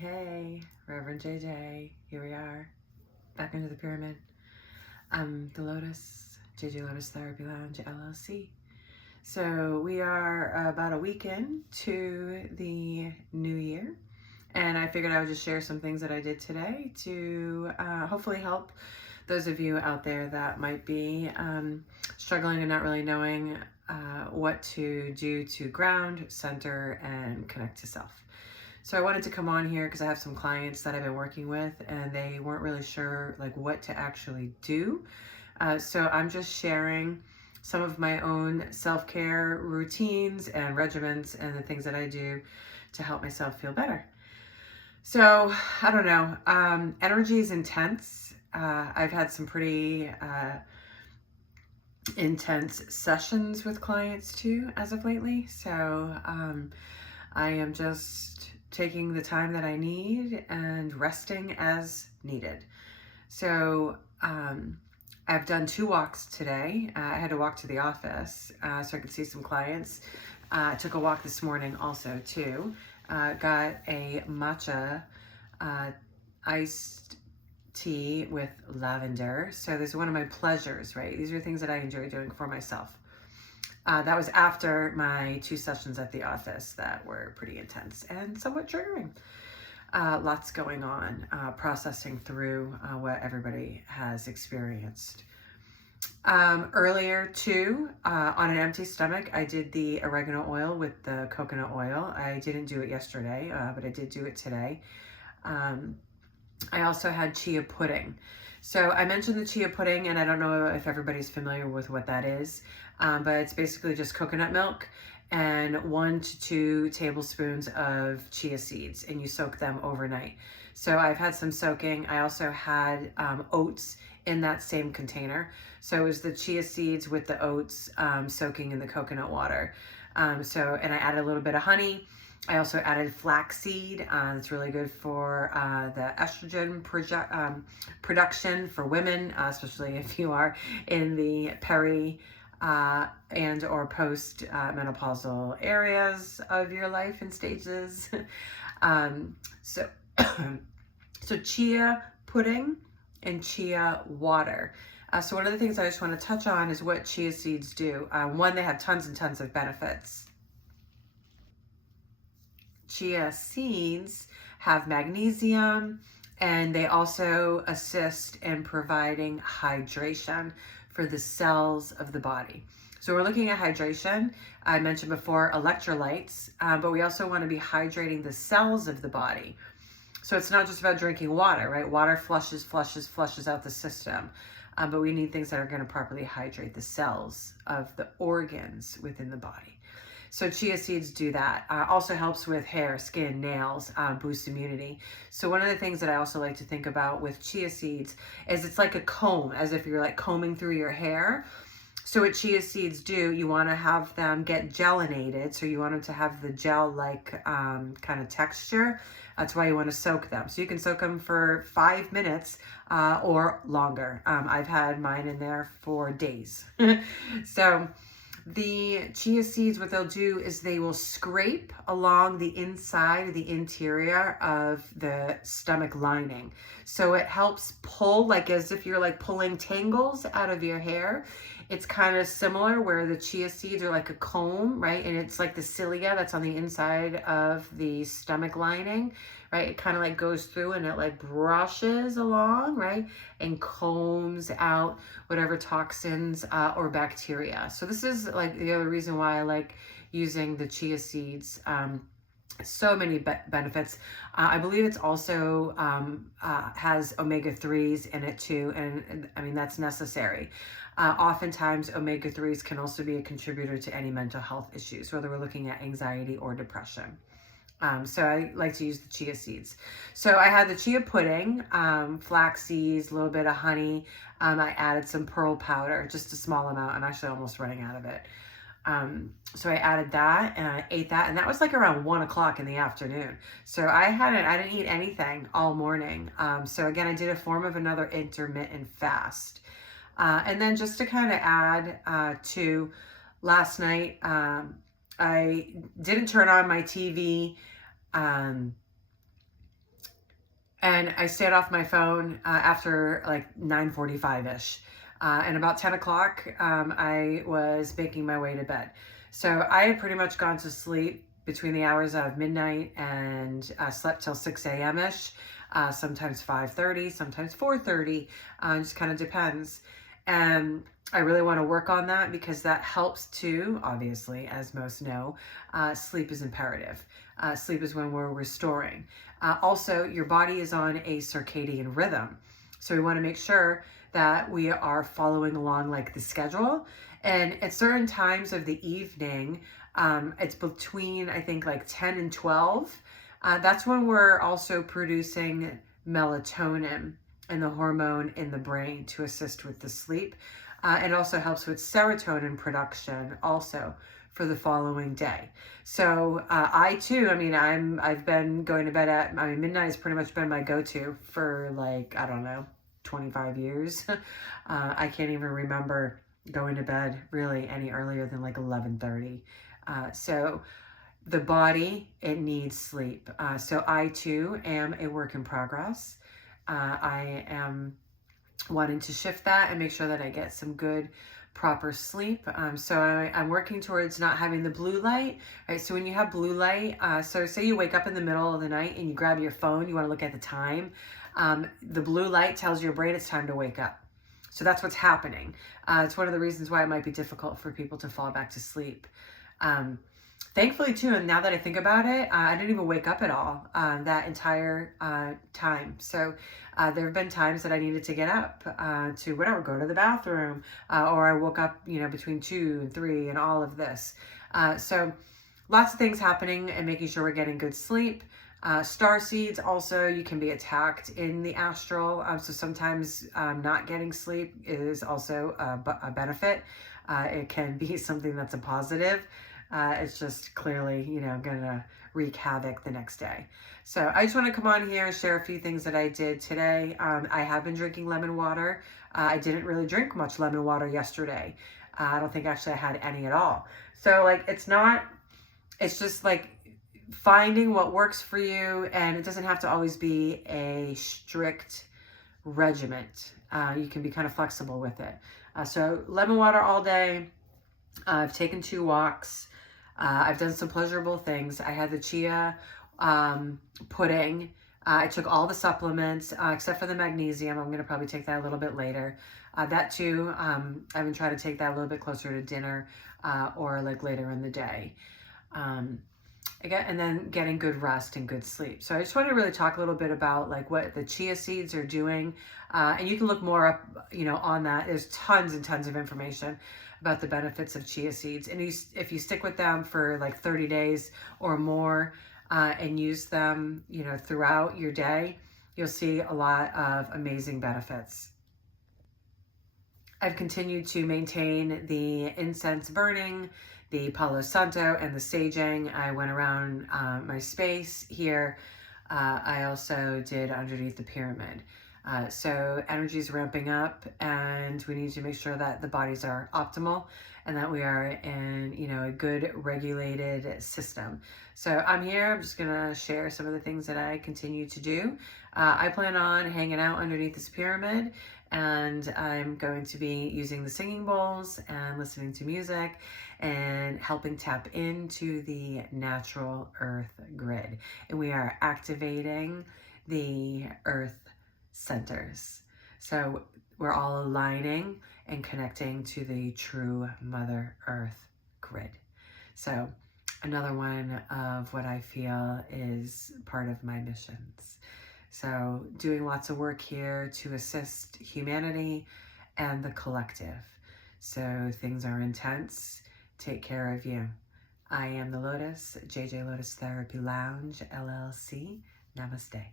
Hey, Reverend JJ, here we are, back into the pyramid. I'm the Lotus, JJ Lotus Therapy Lounge, LLC. So we are about a week into the new year, and I figured I would just share some things that I did today to hopefully help those of you out there that might be struggling and not really knowing what to do to ground, center, and connect to self. So I wanted to come on here because I have some clients that I've been working with and they weren't really sure like what to actually do. So I'm just sharing some of my own self-care routines and regimens and the things that I do to help myself feel better. So I don't know, energy is intense. I've had some pretty intense sessions with clients too as of lately. So I am just taking the time that I need and resting as needed. So I've done 2 walks today. I had to walk to the office so I could see some clients. Took a walk this morning also too. Got a matcha iced tea with lavender. So this is one of my pleasures, right? These are things that I enjoy doing for myself. That was after my 2 sessions at the office that were pretty intense and somewhat triggering. Lots going on, processing through what everybody has experienced. Earlier too, on an empty stomach, I did the oregano oil with the coconut oil. I didn't do it yesterday, but I did do it today. I also had chia pudding. So I mentioned the chia pudding, and I don't know if everybody's familiar with what that is, but it's basically just coconut milk and 1 to 2 tablespoons of chia seeds, and you soak them overnight. So I've had some soaking. I also had oats in that same container. So it was the chia seeds with the oats soaking in the coconut water. And I added a little bit of honey. I also added flaxseed. It's really good for the estrogen production for women, especially if you are in the peri and or post menopausal areas of your life and stages. So chia pudding and chia water. So one of the things I just want to touch on is what chia seeds do. One, they have tons and tons of benefits. Chia seeds have magnesium, and they also assist in providing hydration for the cells of the body. So we're looking at hydration. I mentioned before electrolytes, but we also want to be hydrating the cells of the body. So it's not just about drinking water, right? Water flushes out the system. But we need things that are going to properly hydrate the cells of the organs within the body. So chia seeds do that. Also helps with hair, skin, nails, boosts immunity. So one of the things that I also like to think about with chia seeds is it's like a comb, as if you're like combing through your hair. So what chia seeds do, you want to have them get gelinated. So you want them to have the gel-like kind of texture. That's why you want to soak them. So you can soak them for 5 minutes or longer. I've had mine in there for days. So the chia seeds, what they'll do is they will scrape along the inside, the interior of the stomach lining. So it helps pull, like as if you're like pulling tangles out of your hair. It's kind of similar where the chia seeds are like a comb, right? And it's like the cilia that's on the inside of the stomach lining, right? It kind of like goes through and it like brushes along, right? And combs out whatever toxins or bacteria. So this is like the other reason why I like using the chia seeds. So many benefits. I believe it's also has omega-3s in it too, and I mean that's necessary. Oftentimes omega-3s can also be a contributor to any mental health issues, whether we're looking at anxiety or depression. So I like to use the chia seeds. So I had the chia pudding, flax seeds, a little bit of honey. I added some pearl powder, just a small amount. I'm actually almost running out of it. So I added that and I ate that, and that was like around 1 o'clock in the afternoon. So I didn't eat anything all morning. So again, I did a form of another intermittent fast. And then just to kind of add to last night, I didn't turn on my TV. And I stayed off my phone after like 9:45-ish. And about 10 o'clock, I was making my way to bed. So I had pretty much gone to sleep between the hours of midnight and slept till 6 a.m.-ish, sometimes 5:30, sometimes 4:30, just kind of depends. And I really want to work on that because that helps too, obviously, as most know, sleep is imperative. Sleep is when we're restoring. Also, your body is on a circadian rhythm. So we want to make sure that we are following along like the schedule. And at certain times of the evening, it's between, I think, like 10 and 12. That's when we're also producing melatonin and the hormone in the brain to assist with the sleep. It also helps with serotonin production also for the following day. So I too, I mean, I've been going to bed at, I mean, midnight has pretty much been my go-to for like, I don't know, 25 years. I can't even remember going to bed really any earlier than like 11:30. So the body, it needs sleep. So I too am a work in progress. I am wanting to shift that and make sure that I get some good proper sleep. So I'm working towards not having the blue light, right? So when you have blue light, so say you wake up in the middle of the night and you grab your phone, you want to look at the time. The blue light tells your brain it's time to wake up. So that's what's happening. It's one of the reasons why it might be difficult for people to fall back to sleep. Thankfully too, and now that I think about it, I didn't even wake up at all that entire time. So there have been times that I needed to get up to whatever, go to the bathroom, or I woke up, you know, between 2 and 3 and all of this. So lots of things happening and making sure we're getting good sleep. Star seeds also, you can be attacked in the astral. So sometimes not getting sleep is also a benefit. It can be something that's a positive. It's just clearly, you know, gonna wreak havoc the next day. So I just want to come on here and share a few things that I did today. I have been drinking lemon water. I didn't really drink much lemon water yesterday. I don't think actually I had any at all. So like, it's just like finding what works for you, and it doesn't have to always be a strict regiment. You can be kind of flexible with it. So lemon water all day. I've taken 2 walks. I've done some pleasurable things. I had the chia pudding. I took all the supplements except for the magnesium. I'm going to probably take that a little bit later. That too, I've been trying to take that a little bit closer to dinner or like later in the day. Again, and then getting good rest and good sleep. So I just want to really talk a little bit about like what the chia seeds are doing. And you can look more up, you know, on that. There's tons and tons of information about the benefits of chia seeds. And if you stick with them for like 30 days or more and use them, you know, throughout your day, you'll see a lot of amazing benefits. I've continued to maintain the incense burning, the Palo Santo, and the saging. I went around my space here. I also did underneath the pyramid. So energy is ramping up, and we need to make sure that the bodies are optimal and that we are in, you know, a good regulated system. So I'm here. I'm just gonna share some of the things that I continue to do. I plan on hanging out underneath this pyramid, and I'm going to be using the singing bowls and listening to music and helping tap into the natural earth grid. And we are activating the earth centers. So we're all aligning and connecting to the true Mother Earth grid. So another one of what I feel is part of my missions. So doing lots of work here to assist humanity and the collective. So things are intense. Take care of you. I am the Lotus, JJ Lotus Therapy Lounge, LLC. Namaste.